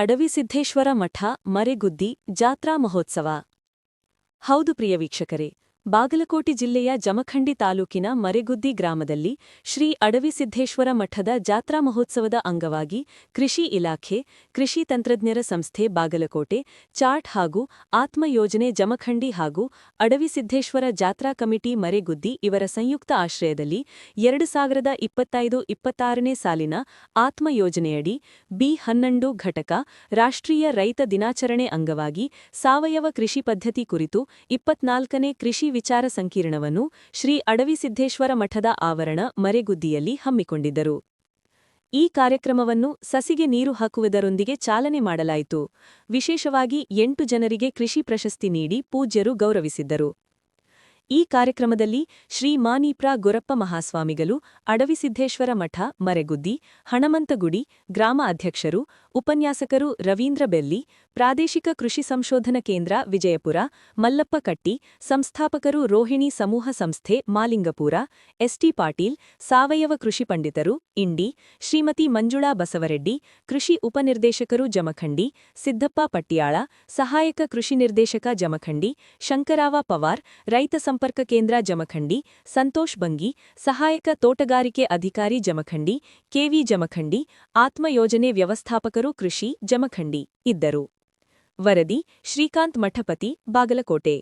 ಅಡವಿಸಿದ್ದೇಶ್ವರ ಮಠ ಮರೆಗುದ್ದಿ ಜಾತ್ರಾ ಮಹೋತ್ಸವ. ಹೌದು ಪ್ರಿಯ ವೀಕ್ಷಕರೇ, ಬಾಗಲಕೋಟೆ ಜಿಲ್ಲೆಯ ಜಮಖಂಡಿ ತಾಲೂಕಿನ ಮರೆಗುದ್ದಿ ಗ್ರಾಮದಲ್ಲಿ ಶ್ರೀ ಅಡವಿಸಿದ್ದೇಶ್ವರ ಮಠದ ಜಾತ್ರಾ ಮಹೋತ್ಸವದ ಅಂಗವಾಗಿ ಕೃಷಿ ಇಲಾಖೆ, ಕೃಷಿ ತಂತ್ರಜ್ಞರ ಸಂಸ್ಥೆ ಬಾಗಲಕೋಟೆ, ಚಾರ್ಟ್ ಹಾಗೂ ಆತ್ಮ ಯೋಜನೆ ಜಮಖಂಡಿ ಹಾಗೂ ಅಡವಿಸಿದ್ದೇಶ್ವರ ಜಾತ್ರಾ ಕಮಿಟಿ ಮರೆಗುದ್ದಿ ಇವರ ಸಂಯುಕ್ತ ಆಶ್ರಯದಲ್ಲಿ 2025-26ನೇ ಸಾಲಿನ ಆತ್ಮ ಯೋಜನೆಯಡಿ ಬಿ11 ಘಟಕ ರಾಷ್ಟ್ರೀಯ ರೈತ ದಿನಾಚರಣೆ ಅಂಗವಾಗಿ ಸಾವಯವ ಕೃಷಿ ಪದ್ಧತಿ ಕುರಿತು 24ನೇ ಕೃಷಿ ವಿಚಾರ ಸಂಕಿರಣವನ್ನು ಶ್ರೀ ಅಡವಿಸಿದ್ದೇಶ್ವರ ಮಠದ ಆವರಣ ಮರೆಗುದ್ದಿಯಲ್ಲಿ ಹಮ್ಮಿಕೊಂಡಿದ್ದರು. ಈ ಕಾರ್ಯಕ್ರಮವನ್ನು ಸಸಿಗೆ ನೀರು ಹಾಕುವುದರೊಂದಿಗೆ ಚಾಲನೆ ಮಾಡಲಾಯಿತು. ವಿಶೇಷವಾಗಿ 8 ಜನರಿಗೆ ಕೃಷಿ ಪ್ರಶಸ್ತಿ ನೀಡಿ ಪೂಜ್ಯರು ಗೌರವಿಸಿದ್ದರು. ಈ ಕಾರ್ಯಕ್ರಮದಲ್ಲಿ ಶ್ರೀ ಮಾನೀಪ್ರ ಗುರಪ್ಪ ಮಹಾಸ್ವಾಮಿಗಳು, ಅಡವಿಸಿದ್ದೇಶ್ವರ ಮಠ ಮರೆಗುದ್ದಿ, ಹಣಮಂತಗುಡಿ ಗ್ರಾಮ ಅಧ್ಯಕ್ಷರು, ಉಪನ್ಯಾಸಕರು ರವೀಂದ್ರ ಬೆಲ್ಲಿ, ಪ್ರಾದೇಶಿಕ ಕೃಷಿ ಸಂಶೋಧನಾ ಕೇಂದ್ರ ವಿಜಯಪುರ, ಮಲ್ಲಪ್ಪ ಕಟ್ಟಿ, ಸಂಸ್ಥಾಪಕರು ರೋಹಿಣಿ ಸಮೂಹ ಸಂಸ್ಥೆ ಮಾಲಿಂಗಪುರ, ಎಸ್ಟಿ ಪಾಟೀಲ್, ಸಾವಯವ ಕೃಷಿ ಪಂಡಿತರು ಇಂಡಿ, ಶ್ರೀಮತಿ ಮಂಜುಳಾ ಬಸವರೆಡ್ಡಿ, ಕೃಷಿ ಉಪನಿರ್ದೇಶಕರು ಜಮಖಂಡಿ, ಸಿದ್ದಪ್ಪ ಪಟ್ಟಿಯಾಳ, ಸಹಾಯಕ ಕೃಷಿ ನಿರ್ದೇಶಕ ಜಮಖಂಡಿ, ಶಂಕರಾವ ಪವಾರ್, ರೈತ ಸಂಪರ್ಕ ಕೇಂದ್ರ ಜಮಖಂಡಿ, ಸಂತೋಷ್ ಬಂಗಿ, ಸಹಾಯಕ ತೋಟಗಾರಿಕೆ ಅಧಿಕಾರಿ ಜಮಖಂಡಿ, ಕೆವಿ ಜಮಖಂಡಿ, ಆತ್ಮ ಯೋಜನೆ ವ್ಯವಸ್ಥಾಪಕರು ಕೃಷಿ ಜಮಖಂಡಿ ಇದ್ದರು. ವರದಿ ಶ್ರೀಕಾಂತ್ ಮಠಪತಿ, ಬಾಗಲಕೋಟೆ.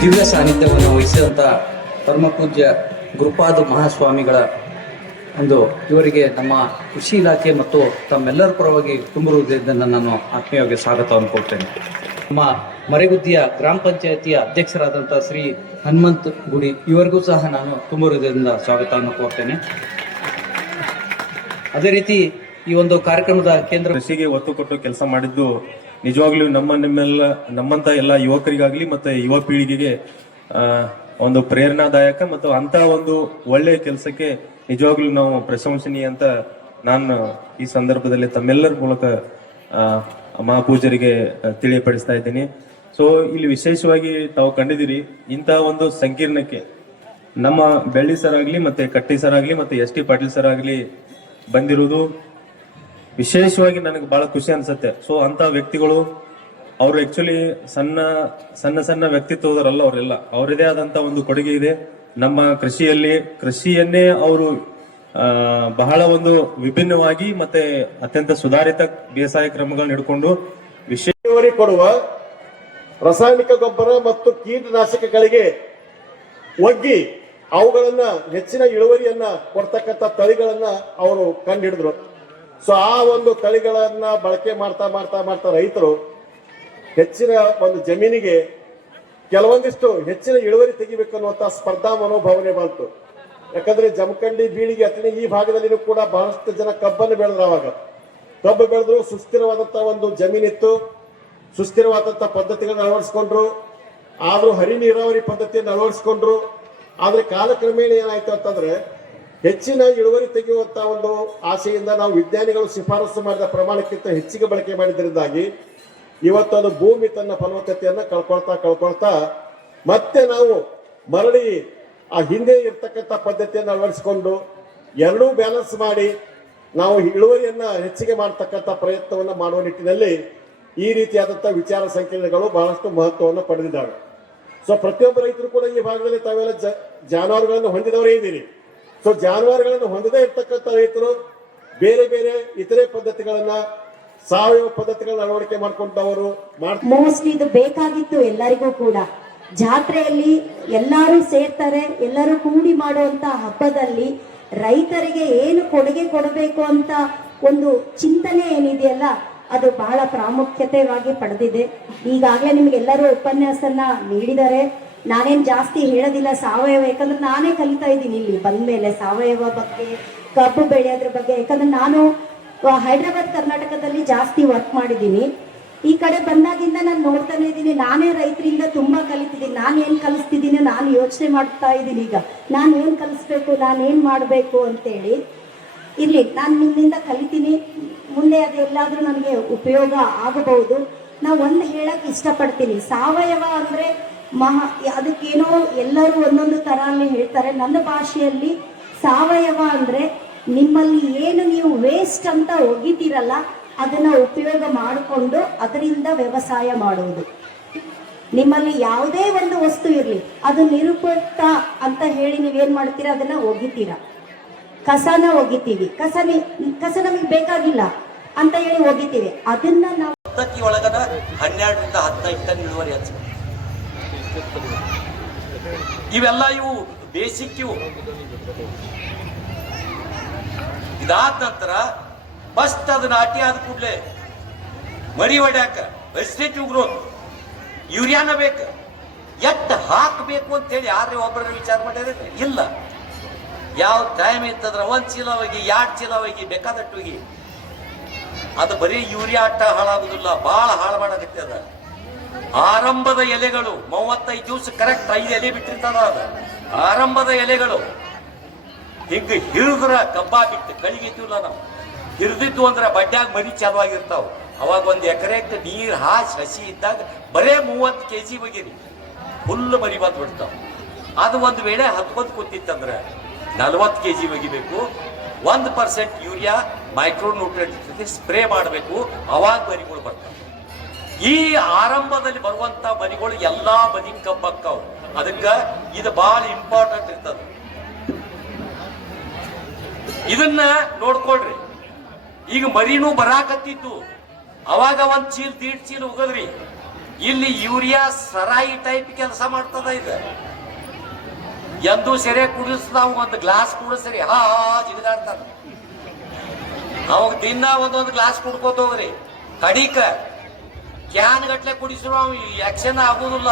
ದಿವ್ಯ ಸಾನ್ನಿಧ್ಯವನ್ನು ವಹಿಸಿದಂಥ ಪರಮಪೂಜ್ಯ ಗುರುಪಾದ ಮಹಾಸ್ವಾಮಿಗಳ ಇವರಿಗೆ ನಮ್ಮ ಕೃಷಿ ಇಲಾಖೆ ಮತ್ತು ತಮ್ಮೆಲ್ಲರ ಪರವಾಗಿ ತುಂಬ ಹೃದಯದಿಂದ ನಾನು ಆತ್ಮೀಯವಾಗಿ ಸ್ವಾಗತವನ್ನು ಕೊಡ್ತೇನೆ. ನಮ್ಮ ಮರೆಗುದ್ದಿಯ ಗ್ರಾಮ ಪಂಚಾಯತಿಯ ಅಧ್ಯಕ್ಷರಾದಂಥ ಶ್ರೀ ಹನುಮಂತ ಗುಡಿ ಇವರಿಗೂ ಸಹ ನಾನು ತುಂಬ ಹೃದಯದಿಂದ ಸ್ವಾಗತವನ್ನು ಕೋರ್ತೇನೆ. ಅದೇ ರೀತಿ ಈ ಒಂದು ಕಾರ್ಯಕ್ರಮದ ಕೇಂದ್ರ ಕೃಷಿಗೆ ಒತ್ತು ಕೊಟ್ಟು ಕೆಲಸ ಮಾಡಿದ್ದು ನಿಜವಾಗ್ಲೂ ನಮ್ಮಂತ ಎಲ್ಲ ಯುವಕರಿಗಾಗ್ಲಿ ಮತ್ತೆ ಯುವ ಪೀಳಿಗೆಗೆ ಒಂದು ಪ್ರೇರಣಾದಾಯಕ ಮತ್ತು ಅಂತ ಒಂದು ಒಳ್ಳೆಯ ಕೆಲಸಕ್ಕೆ ನಿಜವಾಗ್ಲೂ ನಾವು ಪ್ರಶಂಸನೀಯ ಅಂತ ನಾನು ಈ ಸಂದರ್ಭದಲ್ಲಿ ತಮ್ಮೆಲ್ಲರ ಮೂಲಕ ಮಹಾಪೂಜರಿಗೆ ತಿಳಿಯಪಡಿಸ್ತಾ ಇದ್ದೀನಿ. ಸೊ ಇಲ್ಲಿ ವಿಶೇಷವಾಗಿ ತಾವು ಕಂಡಿದ್ದೀರಿ ಇಂತಹ ಒಂದು ಸಂಕೀರ್ಣಕ್ಕೆ ನಮ್ಮ ಬೆಳ್ಳಿ ಸರ್ ಆಗ್ಲಿ ಮತ್ತೆ ಕಟ್ಟಿ ಸರ್ ಆಗ್ಲಿ ಮತ್ತೆ ST ಪಾಟೀಲ್ ಸರ್ ಆಗ್ಲಿ ಬಂದಿರುವುದು ವಿಶೇಷವಾಗಿ ನನಗೆ ಬಹಳ ಖುಷಿ ಅನ್ಸುತ್ತೆ. ಸೊ ಅಂತ ವ್ಯಕ್ತಿಗಳು ಅವರು ಆಕ್ಚುಲಿ ಸಣ್ಣ ಸಣ್ಣ ಸಣ್ಣ ವ್ಯಕ್ತಿತ್ವದವರಲ್ಲ, ಅವರೆಲ್ಲ ಅವರದೇ ಆದಂತ ಒಂದು ಕೊಡುಗೆ ಇದೆ ನಮ್ಮ ಕೃಷಿಯನ್ನೇ ಅವರು ಬಹಳ ಒಂದು ವಿಭಿನ್ನವಾಗಿ ಮತ್ತೆ ಅತ್ಯಂತ ಸುಧಾರಿತ ಬೇಸಾಯ ಕ್ರಮಗಳನ್ನ ಹಿಡ್ಕೊಂಡು ಇಳುವರಿ ಕೊಡುವ ರಾಸಾಯನಿಕ ಗೊಬ್ಬರ ಮತ್ತು ಕೀಟನಾಶಕಗಳಿಗೆ ಒಗ್ಗಿ ಅವುಗಳನ್ನ ಹೆಚ್ಚಿನ ಇಳುವರಿಯನ್ನ ಕೊಡ್ತಕ್ಕಂಥ ತಳಿಗಳನ್ನ ಅವರು ಕಂಡುಹಿಡಿದ್ರು. ಸೊ ಆ ಒಂದು ತಳಿಗಳನ್ನ ಬಳಕೆ ಮಾಡ್ತಾ ಮಾಡ್ತಾ ಮಾಡ್ತಾ ರೈತರು ಹೆಚ್ಚಿನ ಒಂದು ಜಮೀನಿಗೆ ಕೆಲವೊಂದಿಷ್ಟು ಹೆಚ್ಚಿನ ಇಳುವರಿ ತೆಗಿಬೇಕು ಅನ್ನುವಂತ ಸ್ಪರ್ಧಾ ಮನೋಭಾವನೆ ಬಂತು. ಯಾಕಂದ್ರೆ ಜಮಖಂಡಿ, ಬೀಳಿಗೆ ಅಥವಾ ಈ ಭಾಗದಲ್ಲಿನೂ ಕೂಡ ಬಹಳಷ್ಟು ಜನ ಕಬ್ಬನ್ನು ಬೆಳೆದ್ರು. ಅವಾಗ ಕಬ್ಬು ಬೆಳೆದ್ರು, ಸುಸ್ಥಿರವಾದಂತ ಒಂದು ಜಮೀನಿತ್ತು, ಸುಸ್ಥಿರವಾದಂತ ಪದ್ಧತಿಗಳನ್ನ ಅಳವಡಿಸ್ಕೊಂಡ್ರು. ಆದ್ರೂ ಹನಿ ನೀರಾವರಿ ಪದ್ಧತಿಯನ್ನು ಅಳವಡಿಸ್ಕೊಂಡ್ರು. ಆದ್ರೆ ಕಾಲಕ್ರಮೇಣ ಏನಾಯ್ತು ಅಂತಂದ್ರೆ ಹೆಚ್ಚಿನ ಇಳುವರಿ ತೆಗೆಯುವಂತ ಒಂದು ಆಸೆಯಿಂದ ನಾವು ವಿಜ್ಞಾನಿಗಳು ಶಿಫಾರಸು ಮಾಡಿದ ಪ್ರಮಾಣಕ್ಕಿಂತ ಹೆಚ್ಚಿಗೆ ಬಳಕೆ ಮಾಡಿದ್ರಿಂದಾಗಿ ಇವತ್ತು ಅದು ಭೂಮಿ ತನ್ನ ಫಲವತ್ತತೆಯನ್ನ ಕಳ್ಕೊಳ್ತಾ ಮತ್ತೆ ನಾವು ಮರಳಿ ಆ ಹಿಂದೆ ಇರ್ತಕ್ಕಂಥ ಪದ್ಧತಿಯನ್ನು ಅಳವಡಿಸಿಕೊಂಡು ಎರಡೂ ಬ್ಯಾಲೆನ್ಸ್ ಮಾಡಿ ನಾವು ಇಳುವರಿಯನ್ನ ಹೆಚ್ಚಿಗೆ ಮಾಡತಕ್ಕಂಥ ಪ್ರಯತ್ನವನ್ನ ಮಾಡುವ ನಿಟ್ಟಿನಲ್ಲಿ ಈ ರೀತಿಯಾದಂತಹ ವಿಚಾರ ಸಂಕಿರಣಗಳು ಬಹಳಷ್ಟು ಮಹತ್ವವನ್ನು ಪಡೆದಿದ್ದಾವೆ. ಸೊ ಪ್ರತಿಯೊಬ್ಬ ರೈತರು ಕೂಡ ಈ ಭಾಗದಲ್ಲಿ ತಾವೆಲ್ಲ ಜಾನುವಾರುಗಳನ್ನು ಹೊಂದಿದವರೇ ಇದ್ದೀರಿ. ಸೊ ಜಾನುವಾರುಗಳನ್ನು ಹೊಂದದೇ ಇರ್ತಕ್ಕಂಥ ರೈತರು ಬೇರೆ ಬೇರೆ ಇತರೆ ಪದ್ಧತಿಗಳನ್ನ, ಸಾವಯವ ಪದ್ಧತಿಗಳನ್ನ ಅಳವಡಿಕೆ ಮಾಡ್ಕೊಂಡವರು ಮೋಸ್ಟ್ಲಿ ಇದು ಬೇಕಾಗಿತ್ತು ಎಲ್ಲರಿಗೂ ಕೂಡ. ಜಾತ್ರೆಯಲ್ಲಿ ಎಲ್ಲರೂ ಸೇರ್ತಾರೆ, ಎಲ್ಲರೂ ಕೂಡಿ ಮಾಡುವಂತ ಹಬ್ಬದಲ್ಲಿ ರೈತರಿಗೆ ಏನು ಕೊಡುಗೆ ಕೊಡಬೇಕು ಅಂತ ಒಂದು ಚಿಂತನೆ ಏನಿದೆಯಲ್ಲ ಅದು ಬಹಳ ಪ್ರಾಮುಖ್ಯತೆಯಾಗಿ ಪಡೆದಿದೆ. ಈಗಾಗಲೇ ನಿಮ್ಗೆಲ್ಲರೂ ಉಪನ್ಯಾಸನ ನೀಡಿದ್ದಾರೆ, ನಾನೇನು ಜಾಸ್ತಿ ಹೇಳೋದಿಲ್ಲ. ಸಾವಯವ, ಯಾಕಂದ್ರೆ ನಾನೇ ಕಲಿತಾ ಇದ್ದೀನಿ ಇಲ್ಲಿ ಬಂದ್ಮೇಲೆ ಸಾವಯವ ಬಗ್ಗೆ, ಕಬ್ಬು ಬೆಳೆಯೋದ್ರ ಬಗ್ಗೆ. ಯಾಕಂದ್ರೆ ನಾನು ಹೈದರಾಬಾದ್ ಕರ್ನಾಟಕದಲ್ಲಿ ಜಾಸ್ತಿ ವರ್ಕ್ ಮಾಡಿದ್ದೀನಿ. ಈ ಕಡೆ ಬಂದಾಗಿಂದ ನಾನು ನೋಡ್ತಾನೆ ಇದ್ದೀನಿ, ನಾನೇ ರೈತರಿಂದ ತುಂಬಾ ಕಲಿತಿದ್ದೀನಿ. ನಾನು ಏನು ಕಲಿಸ್ತಿದ್ದೀನಿ, ನಾನು ಯೋಚನೆ ಮಾಡ್ತಾ ಇದ್ದೀನಿ ಈಗ ನಾನು ಏನು ಕಲಿಸ್ಬೇಕು, ನಾನು ಏನು ಮಾಡಬೇಕು ಅಂತೇಳಿ. ಇರ್ಲಿ, ನಾನು ನಿಮ್ಮಿಂದ ಕಲಿತೀನಿ, ಮುಂದೆ ಅದೆಲ್ಲಾದ್ರೂ ನನಗೆ ಉಪಯೋಗ ಆಗಬಹುದು. ನಾವು ಒಂದು ಹೇಳಕ್ ಇಷ್ಟಪಡ್ತೀನಿ, ಸಾವಯವ ಅಂದ್ರೆ ಅದಕ್ಕೇನೋ ಎಲ್ಲರೂ ಒಂದೊಂದು ತರ ಹೇಳ್ತಾರೆ. ನನ್ನ ಭಾಷೆಯಲ್ಲಿ ಸಾವಯವ ಅಂದ್ರೆ ನಿಮ್ಮಲ್ಲಿ ಏನು ನೀವು ವೇಸ್ಟ್ ಅಂತ ಒಗಿತೀರಲ್ಲ ಅದನ್ನ ಉಪಯೋಗ ಮಾಡಿಕೊಂಡು ಅದರಿಂದ ವ್ಯವಸಾಯ ಮಾಡುವುದು. ನಿಮ್ಮಲ್ಲಿ ಯಾವುದೇ ಒಂದು ವಸ್ತು ಇರಲಿ, ಅದು ನಿರುಪಯುಕ್ತ ಅಂತ ಹೇಳಿ ನೀವೇನ್ ಮಾಡ್ತೀರಾ, ಅದನ್ನ ಒಗಿತೀರಾ. ಕಸನ ಒಗಿತೀವಿ, ಕಸ ನಮಗೆ ಬೇಕಾಗಿಲ್ಲ ಅಂತ ಹೇಳಿ ಒಗಿತೀವಿ. ಅದನ್ನ ನಾವು ಪದ್ಧತಿ ಒಳಗನ 12ರಿಂದ 15 ಟನ್ ಇಳುವರಿ ಹಚ್ಚ. ಇವೆಲ್ಲ ಇವು ಬೇಸಿಕ್. ಇವು ಇದಾದ ನಂತರ ಫಸ್ಟ್ ಅದು ನಾಟಿ ಆದ ಕೂಡಲೇ ಮರಿ ಹೊಡ್ಯಾಕ ವೆಜಿಟೇಟಿವ್ ಗ್ರೋತ್ ಯೂರಿಯಾನ ಬೇಕು. ಎಟ್ಟು ಹಾಕಬೇಕು ಅಂತೇಳಿ ಯಾರೇ ಒಬ್ಬರ ವಿಚಾರ ಮಾಡಿದ್ರೆ ಇಲ್ಲ. ಯಾವ ಟೈಮ್ ಇತ್ತಂದ್ರೆ 1 ಚೀಲ ಹೋಗಿ 2 ಚೀಲ ಹೋಗಿ ಬೇಕಾದಟ್ಟು ಹೋಗಿ. ಅದು ಬರೀ ಯೂರಿಯಾ ಅಟ್ಟ ಹಾಳಾಗುದಿಲ್ಲ, ಬಹಳ ಹಾಳು ಮಾಡಕತ್ತೆ. ಅದ ಆರಂಭದ ಎಲೆಗಳು 35 ದಿವಸ ಕರೆಕ್ಟ್ 5 ಎಲೆ ಬಿಟ್ಟಿರ್ತದ. ಅದ ಆರಂಭದ ಎಲೆಗಳು ಹಿಂಗ ಹಿರಿದ್ರ ಕಬ್ಬ ಬಿಟ್ಟು ಕಳಿಗಿದ್ದಿಲ್ಲ. ನಾವು ಹಿರಿದಿದ್ದು ಅಂದ್ರೆ ಬಡ್ಡ್ಯಾಗ ಮರಿ ಚಾಲು ಆಗಿರ್ತಾವ. ಅವಾಗ 1 ಎಕರೆಗೆ ನೀರು ಹಾಸಿ ಹಸಿ ಇದ್ದಾಗ ಬರೇ 30 kg ಒಗಿರಿ ಫುಲ್ ಮರಿ ಬಂದ್ಬಿಡ್ತಾವ. ಅದು ಒಂದು ವೇಳೆ 10 ಕೂತಿತ್ತಂದ್ರೆ 40 kg ಒಗಿಬೇಕು. 1% ಯೂರಿಯಾ ಮೈಕ್ರೋನ್ಯೂಟ್ರಿಯೆಂಟ್ ಜೊತೆ ಸ್ಪ್ರೇ ಮಾಡಬೇಕು. ಅವಾಗ ಮರಿಗಳು ಬರ್ತವೆ. ಈ ಆರಂಭದಲ್ಲಿ ಬರುವಂತ ಮರಿಗಳು ಎಲ್ಲಾ ಬದಿ ಕಬ್ಬಕ್ಕಾವು. ಅದಕ್ಕೆ ಇದು ಬಹಳ ಇಂಪಾರ್ಟೆಂಟ್ ಇರ್ತದೆ. ಇದನ್ನ ನೋಡ್ಕೊಳ್ರಿ. ಈಗ ಮರಿನೂ ಬರಾಕತ್ತಿತ್ತು, ಅವಾಗ 1 ಚೀಲ 1.5 ಚೀಲ ಹೋಗದ್ರಿ. ಇಲ್ಲಿ ಯೂರಿಯಾ ಸರಾಯಿ ಟೈಪ್ ಕೆಲಸ ಮಾಡ್ತದ. ಇದು ಎಂದು ಸೆರೆ ಕುಡಿಸ್ತಾವ, 1 ಗ್ಲಾಸ್ ಕುಡಿಸ್ರಿ ಜಿಗಿದಾಡ್ತಾರ. ಅವಾಗ ದಿನ ಒಂದೊಂದು ಗ್ಲಾಸ್ ಕುಡ್ಕೋತ ಹೋಗ್ರಿ. ಕಡಿಕ ಕ್ಯಾನ್ ಗಟ್ಲೆ ಕುಡಿಸ್ರು ಅವ್ ಆಕ್ಷನ್ ಆಗೋದಿಲ್ಲ.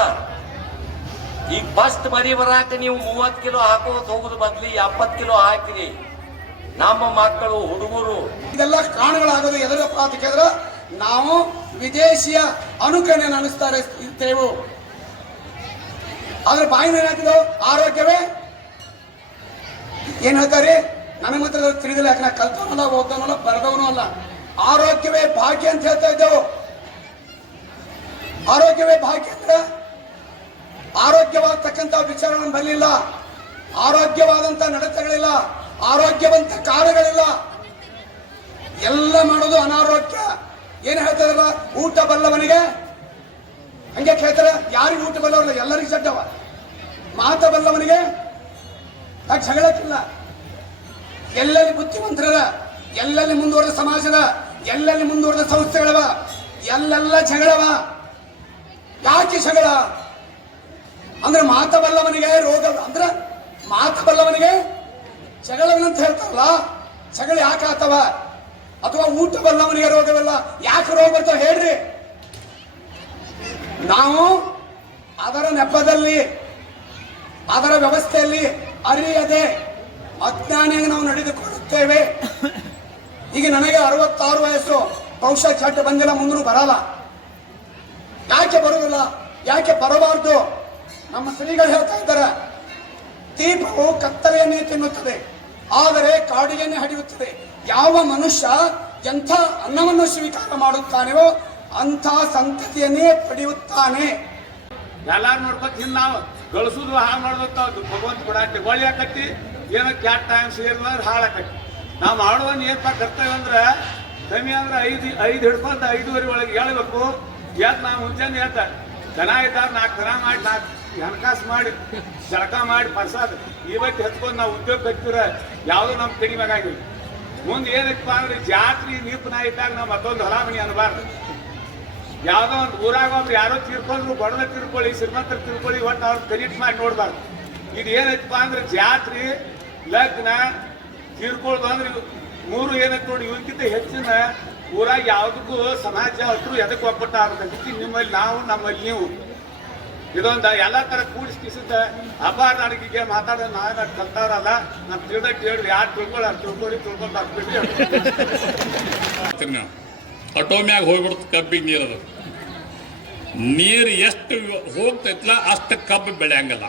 ಈಗ ಫಸ್ಟ್ ಮರಿ ಬರಾಕ ನೀವು 30 ಕಿಲೋ ಹಾಕೋದು ಹೋಗುದು ಬದ್ಲಿ 70 ಕಿಲೋ ಹಾಕಿರಿ. ನಮ್ಮ ಮಕ್ಕಳು ಹುಡುಗರು ಇದೆಲ್ಲ ಕಾರಣಗಳಾಗೋದು ಎದರಪ್ಪ ಅಂತ ಕೇಳಿದ್ರೆ ನಾವು ವಿದೇಶಿಯ ಅನುಕರಣೆಯನ್ನು ಅನಿಸ್ತಾರೆ ಇರ್ತೇವೆ. ಆದ್ರೆ ಬಾಯಿನ ಏನಾಗ್ತದೆ, ಆರೋಗ್ಯವೇ ಏನ್ ಹೇಳ್ತಾರೆ ನನಗೆ ಮಾತ್ರ ತಿಳಿದಿಲ್ಲ. ಯಾಕೆ ನಾ ಕಲ್ತವನಲ್ಲ, ಓದವನಲ್ಲ, ಬರೆದವನು ಅಲ್ಲ. ಆರೋಗ್ಯವೇ ಭಾಗ್ಯ ಅಂತ ಹೇಳ್ತಾ ಇದ್ದೆವು. ಆರೋಗ್ಯವೇ ಭಾಗ್ಯ ಅಂದ್ರೆ ಆರೋಗ್ಯವಾಗತಕ್ಕಂಥ ವಿಚಾರಗಳನ್ನು ಬರಲಿಲ್ಲ, ಆರೋಗ್ಯವಾದಂತ ನಡತೆಗಳಿಲ್ಲ, ಆರೋಗ್ಯವಂತ ಕಾಲಗಳಿಲ್ಲ, ಎಲ್ಲ ಮಾಡೋದು ಅನಾರೋಗ್ಯ. ಏನ್ ಹೇಳ್ತಾರಲ್ಲ, ಊಟ ಬಲ್ಲವನಿಗೆ ಹಂಗೆ ಕೇಳ್ತಾರ, ಯಾರಿಗೂ ಊಟ ಬಲ್ಲವಲ್ಲ, ಎಲ್ಲರಿಗೂ ಜಡ್ಡವ. ಮಾತ ಬಲ್ಲವನಿಗೆ ಯಾಕೆ ಜಗಳಕ್ಕಿಲ್ಲ. ಎಲ್ಲೆಲ್ಲಿ ಬುದ್ಧಿವಂತರದ, ಎಲ್ಲೆಲ್ಲಿ ಮುಂದುವರೆದ ಸಮಾಜದ, ಎಲ್ಲೆಲ್ಲಿ ಮುಂದುವರೆದ ಸಂಸ್ಥೆಗಳವ, ಎಲ್ಲೆಲ್ಲ ಜಗಳವ. ಯಾಕೆ ಜಗಳ ಅಂದ್ರೆ ಮಾತ ಬಲ್ಲವನಿಗೆ ರೋಗ, ಅಂದ್ರೆ ಮಾತ ಬಲ್ಲವನಿಗೆ ಜಗಳವಿಲ್ಲಂತ ಹೇಳ್ತಾರಲ್ಲ, ಜಗಳ ಯಾಕೆ ಆತವ? ಅಥವಾ ಊಟ ಬಲ್ಲವನಿಗೆ ರೋಗವಿಲ್ಲ, ಯಾಕೆ ರೋಗ ಬರ್ತಾವ ಹೇಳ್ರಿ. ನಾವು ಅದರ ನೆಪದಲ್ಲಿ, ಅದರ ವ್ಯವಸ್ಥೆಯಲ್ಲಿ ಅರಿಯದೆ ಅಜ್ಞಾನಿಯಾಗಿ ನಾವು ನಡೆದುಕೊಳ್ಳುತ್ತೇವೆ. ಈಗ ನನಗೆ 66 ವಯಸ್ಸು, ಬಹುಶಃ ಚಡ್ಡ ಬಂದಿಲ್ಲ, ಮುಂದೂ ಬರಲ್ಲ. ಯಾಕೆ ಬರುವುದಿಲ್ಲ? ಯಾಕೆ ಬರಬಾರ್ದು? ನಮ್ಮ ಶ್ರೀಗಳು ಹೇಳ್ತಾ ಇದ್ದಾರೆ, ದೀಪವು ಕತ್ತಲೆಯನ್ನೇ ತಿನ್ನುತ್ತದೆ, ಆದರೆ ಕಾಡಿಗೆಯನ್ನೇ ಹಡಿಯುತ್ತದೆ. ಯಾವ ಮನುಷ್ಯ ಎಂಥ ಅನ್ನವನ್ನು ಸ್ವೀಕಾರ ಮಾಡುತ್ತಾನೆಯೋ ಅಂಥ ಸಂತತಿಯನ್ನೇ ಪಡೆಯುತ್ತಾನೆ. ಎಲ್ಲಾರು ನೋಡ್ಕೊತ ಹಿಂದ್ ನಾವು ಗಳಿಸುದು ಹಾಳು ಮಾಡೋದು ಭಗವಂತ ಬಿಡಾಟಿ ಬಳಿ ಹಾಕತ್ತಿ, ಏನೋ ಕ್ಯಾಟ್ ಟೈಮ್ ಸೇರಿದ್ರೆ ಹಾಳಾಕತ್ತಿ. ನಾವು ಮಾಡುವ ಏನ್ಪಾ ಕರ್ತವ್ಯ ಅಂದ್ರೆ ಕಮ್ಮಿ ಅಂದ್ರೆ 5 ಹಿಡ್ಕೊಂತ 5:30 ಒಳಗೆ ಹೇಳ್ಬೇಕು. ನಾವು ಮುಂಚೆನೆ ಹೇಳ್ತ ದನ ಇದ್ದಾಗ 4 ದನ ಮಾಡಿ 4 ಹಣಕಾಸು ಮಾಡಿ ಜಳಕ ಮಾಡಿ ಪ್ರಸಾದ ಇವತ್ತು ಹಚ್ಕೊಂಡು ನಾವು ಉದ್ಯೋಗ ಕಟ್ಟಿದ್ರೆ ಯಾವುದು ನಮ್ಮ ಕಡಿಮೆಗಾಗಿಲ್ಲ. ಮುಂದೆ ಏನಪ್ಪ ಅಂದ್ರೆ ಜಾತ್ರೆ ನೀಪನ ಇದ್ದಾಗ ನಾವು ಮತ್ತೊಂದು ಹೊಲ ಮನಿ ಅನ್ಬಾರ್ದು. ಯಾವ್ದೋ ಒಂದು ಊರಾಗ ಒಬ್ರು ಯಾರೋ ತೀರ್ಕೊಂಡ್ರು, ಬಡದ ತಿರ್ಕೊಳ್ಳಿ, ಶ್ರೀಮಂತರ ತಿರ್ಕೊಳ್ಳಿ, ಒಟ್ಟು ಅವ್ರು ಖರೀದಿ ಮಾಡಿ ನೋಡ್ಬಾರ್ದು. ಇದು ಏನೈತಪ್ಪ ಅಂದ್ರೆ ಜಾತ್ರೆ, ಲಗ್ನ, ತೀರ್ಕೊಳ್ದು ಅಂದ್ರೆ 3 ಏನೈತೆ ನೋಡಿ. ಇವಕ್ಕಿಂತ ಹೆಚ್ಚಿನ ಊರಾಗ ಯಾವುದಕ್ಕೂ ಸಮಾಜ ಹತ್ರು ಎದಕ್ಕೆ ಒಪ್ಪಟ್ಟ ಆಗ್ಬೇಕಂತ ನಿಮ್ಮಲ್ಲಿ ನಾವು, ನಮ್ಮಲ್ಲಿ ನೀವು. ಇದೊಂದು ಎಲ್ಲ ತರ ಕೂಡಿಸಿದ ಹಬ್ಬ ಅಡಿಗೆಗೆ ಮಾತಾಡೋ ನಾವೇನ ಕಲ್ತಾರಲ್ಲ, ನಾವು ತಿಳ್ದಕ್ಕೆ ಹೇಳಿದ್ರೆ ಯಾರು ತಿಳ್ಕೊಳ್ಳಿ ತಿಳ್ಕೊಂಡು ಆಟೋಮ್ಯಾಗ ಹೋಗ್ಬಿಡ್ತು ಕಬ್ಬಿಗೆ ನೀರದು. ನೀರು ಎಷ್ಟು ಹೋಗ್ತೈತಲ್ಲ ಅಷ್ಟು ಕಬ್ಬು ಬೆಳೆಯಂಗಲ್ಲ.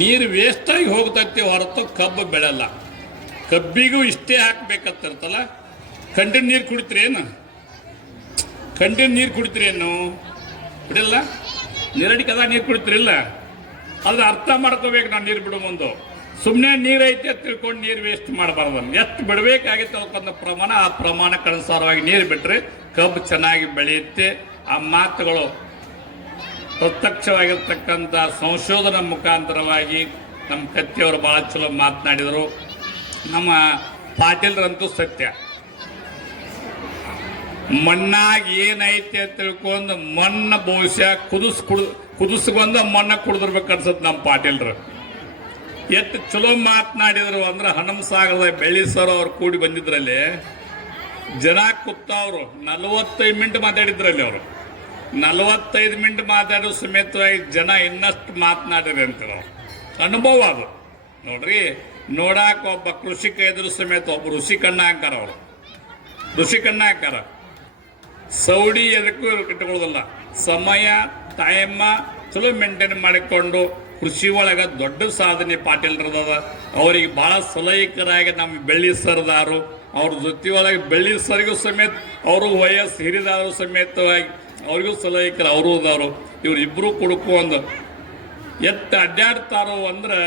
ನೀರು ವೇಸ್ಟಾಗಿ ಹೋಗ್ತೈತಿ ಹೊರತು ಕಬ್ಬು ಬೆಳೆಯಲ್ಲ. ಕಬ್ಬಿಗೂ ಇಷ್ಟೇ ಹಾಕ್ಬೇಕಂತಿರ್ತಲ್ಲ. ಕಂಡಿನ ನೀರು ಕುಡಿತೀರೇನು? ಕಂಡಿನ ನೀರು ಕುಡಿತೀರೇನು? ಬಿಡಿಲ್ಲ. ನೀರಡಿಕೆ ಅದ ನೀರು ಕುಡಿತೀರಿಲ್ಲ. ಅದನ್ನ ಅರ್ಥ ಮಾಡ್ಕೋಬೇಕು. ನಾವು ನೀರು ಬಿಡೋ ಮುಂದೆ ಸುಮ್ಮನೆ ನೀರು ಐತೆ ಅಂತ ತಿಳ್ಕೊಂಡು ನೀರು ವೇಸ್ಟ್ ಮಾಡಬಾರ್ದು. ಎಷ್ಟು ಬಿಡಬೇಕಾಗಿತ್ತು ಅದಕ್ಕೊಂದು ಪ್ರಮಾಣ, ಆ ಪ್ರಮಾಣಕ್ಕನುಸಾರವಾಗಿ ನೀರು ಬಿಟ್ಟರೆ ಕಬ್ಬು ಚೆನ್ನಾಗಿ ಬೆಳೆಯುತ್ತೆ. ಆ ಮಾತುಗಳು ಪ್ರತ್ಯಕ್ಷವಾಗಿರ್ತಕ್ಕಂಥ ಸಂಶೋಧನಾ ಮುಖಾಂತರವಾಗಿ ನಮ್ಮ ಕತ್ತಿಯವರು ಭಾಳ ಚಲೋ ಮಾತನಾಡಿದರು. ನಮ್ಮ ಪಾಟೀಲ್ರಂತೂ ಸತ್ಯ. ಮಣ್ಣಾಗ ಏನೈತೆ ಅಂತ ತಿಳ್ಕೊಂಡು ಮಣ್ಣು ಬಹುಶಃ ಕುದಿಸ್ಕೊಂಡ ಮಣ್ಣ ಕುಡಿದಿರ್ಬೇಕು ಅನ್ಸುತ್ತೆ ನಮ್ಮ ಪಾಟೀಲ್ರು. ಎಷ್ಟು ಚಲೋ ಮಾತನಾಡಿದ್ರು ಅಂದ್ರೆ ಹನುಮಸಾಗರದ ಬೆಳ್ಳಿ ಸರ್ ಅವ್ರು ಕೂಡಿ ಬಂದಿದ್ರಲ್ಲಿ ಜನ ಕೂತವ್ರು 45 ಮಿನಿಟ್ ಮಾತಾಡಿದ್ರಲ್ಲಿ. ಅವರು 45 ಮಿನಿಟ್ ಮಾತಾಡೋ ಸಮೇತವಾಗಿ ಜನ ಇನ್ನಷ್ಟು ಮಾತನಾಡಿರಿ ಅಂತಾರೆ. ಅವ್ರು ಅನುಭವ ಅದು ನೋಡ್ರಿ. ನೋಡಾಕ ಒಬ್ಬ ಕೃಷಿಕ ಎದುರು ಸಮೇತ ಒಬ್ಬ ಋಷಿ ಕಣ್ಣ ಹಾಕಾರ. ಅವರು ಋಷಿ ಕಣ್ಣ ಹಾಕಾರ. ಸೌಡಿ ಎದಕ್ಕೂ ಇಟ್ಕೊಳ್ಳೋದಿಲ್ಲ. ಸಮಯ ಟೈಮ ಚಲೋ ಮೇಂಟೈನ್ ಮಾಡಿಕೊಂಡು ಕೃಷಿ ಒಳಗೆ ದೊಡ್ಡ ಸಾಧನೆ ಪಾಟೀಲ್ರದ. ಅವರಿಗೆ ಭಾಳ ಸಲಹಿಕರಾಗಿ ನಮ್ಮ ಬೆಳ್ಳಿ ಸರ್ದಾರು. ಅವ್ರ ಜೊತೆಯೊಳಗೆ ಬೆಳ್ಳಿ ಸರ್ಗೂ ಸಮೇತ ಅವರು ವಯಸ್ಸು ಹಿರಿದಾರು ಸಮೇತವಾಗಿ ಅವ್ರಿಗೂ ಸಲಹಿಕರು ಅವರು ಅದಾರು. ಇವರಿಬ್ಬರು ಕುಡುಕು ಒಂದು ಎತ್ತು ಅಡ್ಡಾಡ್ತಾರೋ ಅಂದ್ರೆ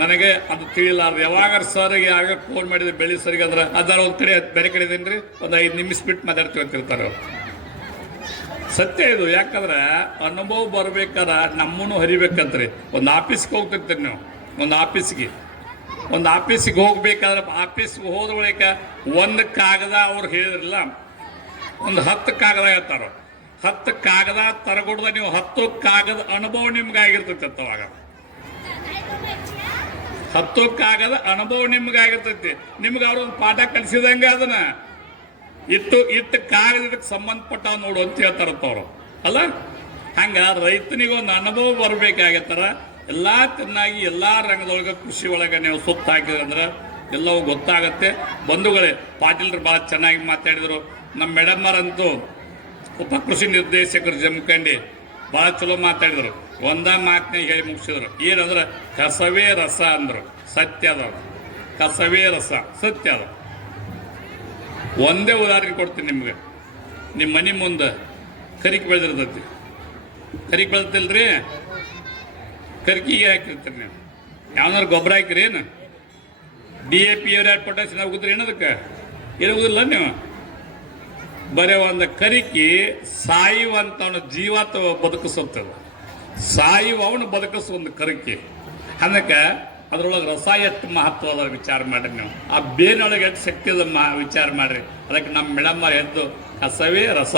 ನನಗೆ ಅದು ತಿಳಿಲಾರ್ದು. ಯಾವಾಗ ಸರ್ಗೆ ಆಗ ಫೋನ್ ಮಾಡಿದ್ರೆ ಬೆಳ್ಳಿ ಸರ್ಗೆ ಅಂದ್ರೆ ಅದಾರ ಒಂದು ಕಡೆ ಬೇರೆ ಕಡೆ ಇದೇನ್ರಿ ಒಂದು 5 ನಿಮಿಷ ಬಿಟ್ಟು ಮಾತಾಡ್ತೀವಿ ಅಂತಿರ್ತಾರೆ ಅವ್ರು. ಸತ್ಯ ಇದು. ಯಾಕಂದ್ರೆ ಅನುಭವ ಬರ್ಬೇಕಾದ್ರೆ ನಮ್ಮನ್ನು ಹರಿಬೇಕಂತ್ರಿ. ಒಂದು ಆಫೀಸ್ಗೆ ಹೋಗ್ತಿರ್ತೀರಿ ನೀವು. ಒಂದು ಆಫೀಸಿಗೆ ಹೋಗ್ಬೇಕಾದ್ರೆ ಆಫೀಸ್ಗೆ ಹೋದ ಬಳಿಕ ಒಂದು ಕಾಗದ ಅವ್ರು ಹೇಳಿದ್ರಲ್ಲ, ಒಂದು 10 ಕಾಗದ ಹೇಳ್ತಾರ. 10 ಕಾಗದ ತರಗೊಡ್ದ ನೀವು 10 ಕಾಗದ ಅನುಭವ ನಿಮ್ಗೆ ಆಗಿರ್ತೈತಿ. ಅವಾಗ 10 ಕಾಗದ ಅನುಭವ ನಿಮ್ಗೆ ಆಗಿರ್ತೈತಿ. ನಿಮ್ಗೆ ಅವ್ರೊಂದು ಪಾಠ ಕಲಿಸಿದಂಗೆ ಅದನ್ನ ಇಟ್ಟು ಕಾಗದಕ್ಕೆ ಸಂಬಂಧಪಟ್ಟ ನೋಡು ಅಂತ ಹೇಳ್ತಾರತ್ತವ್ರು ಅಲ್ಲ. ಹಂಗ ರೈತನಿಗೊಂದು ಅನುಭವ ಬರ್ಬೇಕಾಗತ್ತಾರ. ಎಲ್ಲ ಚೆನ್ನಾಗಿ ಎಲ್ಲ ರಂಗದೊಳಗೆ ಕೃಷಿ ಒಳಗೆ ನೀವು ಸುತ್ತ ಹಾಕಿದ್ರಂದ್ರೆ ಎಲ್ಲವೂ ಗೊತ್ತಾಗತ್ತೆ. ಬಂಧುಗಳೇ, ಪಾಟೀಲ್ರು ಭಾಳ ಚೆನ್ನಾಗಿ ಮಾತಾಡಿದರು. ನಮ್ಮ ಮೇಡಮ್ಮರಂತೂ ಉಪಕೃಷಿ ನಿರ್ದೇಶಕರು ಜಮಖಂಡಿ ಭಾಳ ಚಲೋ ಮಾತಾಡಿದರು. ಒಂದ ಮಾತನ್ನ ಹೇಳಿ ಮುಗಿಸಿದ್ರು. ಏನಂದ್ರೆ ಕಸವೇ ರಸ ಅಂದರು. ಸತ್ಯ ಅದ. ಕಸವೇ ರಸ ಸತ್ಯ ಅದ. ಒಂದೇ ಉದಾಹರಣೆ ಕೊಡ್ತೀನಿ ನಿಮ್ಗೆ. ನಿಮ್ಮ ಮನೆ ಮುಂದೆ ಕರಿಕೆ ಬೆಳೆದಿರ್ತೈತಿ. ಕರಿಕೆ ಬೆಳೆದಿಲ್ರಿ, ಕರ್ಕಿಗೆ ಹಾಕಿರ್ತೀರಿ ನೀವು. ಯಾವನಾರು ಗೊಬ್ಬರ ಹಾಕಿರಿ ಏನು? DAP ಯೂರಿಯಾ ಪೊಟ್ಯಾಸಿಯಂ ಹೋಗುದ್ರಿ ಏನದಕ್ಕೆ ಇರುವುದಿಲ್ಲ. ನೀವು ಬರೀ ಒಂದು ಕರಿಕಿ ಸಾಯುವಂತವನ ಜೀವಾತ ಬದುಕಿಸುತ್ತದೆ, ಸಾಯುವವನು ಬದುಕಿಸು ಒಂದು ಕರಿಕಿ. ಅದಕ್ಕೆ ಅದ್ರೊಳಗೆ ರಸ ಎಷ್ಟು ಮಹತ್ವ ಅದ ವಿಚಾರ ಮಾಡ್ರಿ ನೀವು. ಆ ಬೇನೊಳಗೆ ಎಷ್ಟು ಶಕ್ತಿ ಅದ ವಿಚಾರ ಮಾಡ್ರಿ. ಅದಕ್ಕೆ ನಮ್ಮ ಮೇಡಮ್ ಎದ್ದು ಕಸವೇ ರಸ,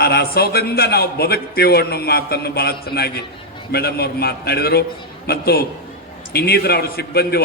ಆ ರಸದಿಂದ ನಾವು ಬದುಕ್ತೇವೆ ಅನ್ನೋ ಮಾತನ್ನು ಬಹಳ ಚೆನ್ನಾಗಿ ಮೇಡಮ್ ಅವ್ರು ಮಾತನಾಡಿದರು. ಮತ್ತು ಇನ್ನಿತರ ಅವ್ರ ಸಿಬ್ಬಂದಿ